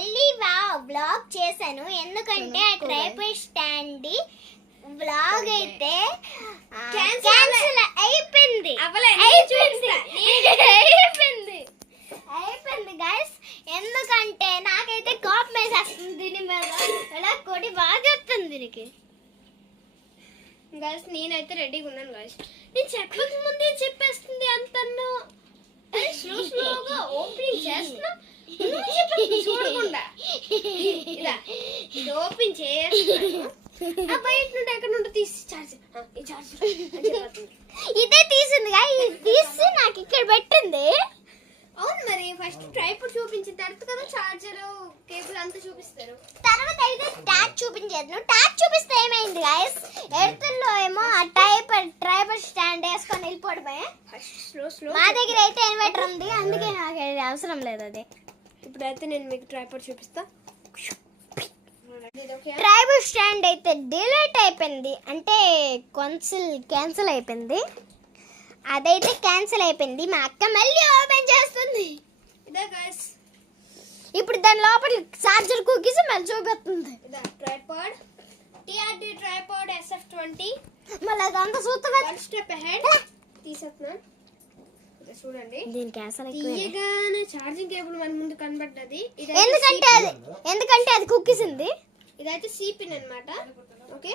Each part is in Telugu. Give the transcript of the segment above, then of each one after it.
మళ్ళీ వ్లాగ్ చేశాను. ఎందుకంటే ఆ ట్రైపాడ్ స్టాండ్ వ్లాగ్ అయితే క్యాన్సిల్ అయిపోయింది గైస్. ఎందుకంటే నాకైతే కోపం వేసేస్తుంది దీని మీద. ఎలా కొడి బాగా చెప్తుంది దీనికి గైస్. నేనైతే రెడీగా ఉన్నాను గైస్. నేను చెప్పక ముందే చెప్పేస్తుంది అంతను. స్లోగా ఓపెనింగ్ చేస్తున్నా చూడకుండా ఇలా ఇది ఓపెన్ చేస్తున్నా. బయట నుండి ఎక్కడ నుండి తీసి ఇదే తీసింది తీసి నాకు ఇక్కడ పెట్టింది. అవును మరి ఫస్ట్ ట్రైపాడ్ చూపించిన తర్వాత కదా చార్జర్ కేబుల్ అంతా చూపిస్తారు. తర్వాత అయితే ట్యాచ్ చూపించేది. ట్యాచ్ చూపిస్తే ఏమైంది గైస్, ఎర్త్లో ఏమో ఆ ట్రైపాడ్ స్టాండ్ వేసుకొని వెళ్ళిపోవడమే. మా దగ్గర అయితే ఇన్వర్టర్ ఉంది, అందుకే నాకు అవసరం లేదు అది. ఇప్పుడైతే నేను మీకు ట్రైపాడ్ చూపిస్తా. ట్రైపాడ్ స్టాండ్ అయితే డిలీట్ అయిపోయింది, అంటే క్యాన్సిల్ అయిపోయింది. అదైతే క్యాన్సిల్ అయిపోయింది. మా అక్క మళ్ళీ ఓపెన్ చేస్తుంది. ఇదే గైస్. ఇప్పుడు దాని లోపల చార్జర్ కుక్కీస్ మళ్ళీ చూపిస్తుంది. ఇదే ట్రైపాడ్ TRD ట్రైపాడ్ SF20. మళ్ళీ అదంతా చూస్తా స్టెప్ అహెడ్ తీసేస్తున్నాను. చూడండి దీనికి అసలు తీయగానే ఛార్జింగ్ కేబుల్ మన ముందు కనబడ్డది. ఎందుకంటే అది కుక్కీస్ ఉంది. ఇదైతే C పిన్ అన్నమాట. ఓకే,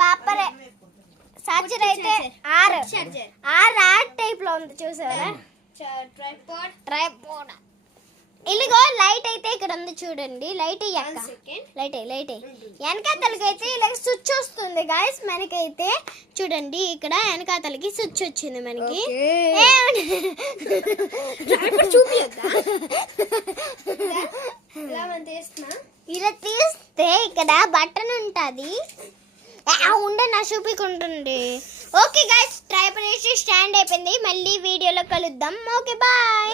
పాపర్ చార్జర్ అయితే ఆర్ టైప్ లో ఉంది, చూసారా? ట్రైపాడ్ ఇదిగో లైట్ అయితే ఇక్కడ ఉంది చూడండి. లైట్ లైట్ వెనకాతలకైతే ఇలా స్విచ్ వస్తుంది గాయస్. మనకైతే చూడండి ఇక్కడ వెనకాతలకి స్విచ్ వచ్చింది మనకి. ఇలా తీస్తే ఇక్కడ బటన్ ఉంటుంది. ఉండే నా చూపికుంటుంది. ఓకే గైస్, ట్రైపాడ్ స్టాండ్ అయిపోయింది. మళ్ళీ వీడియోలో కలుద్దాం. Okay bye.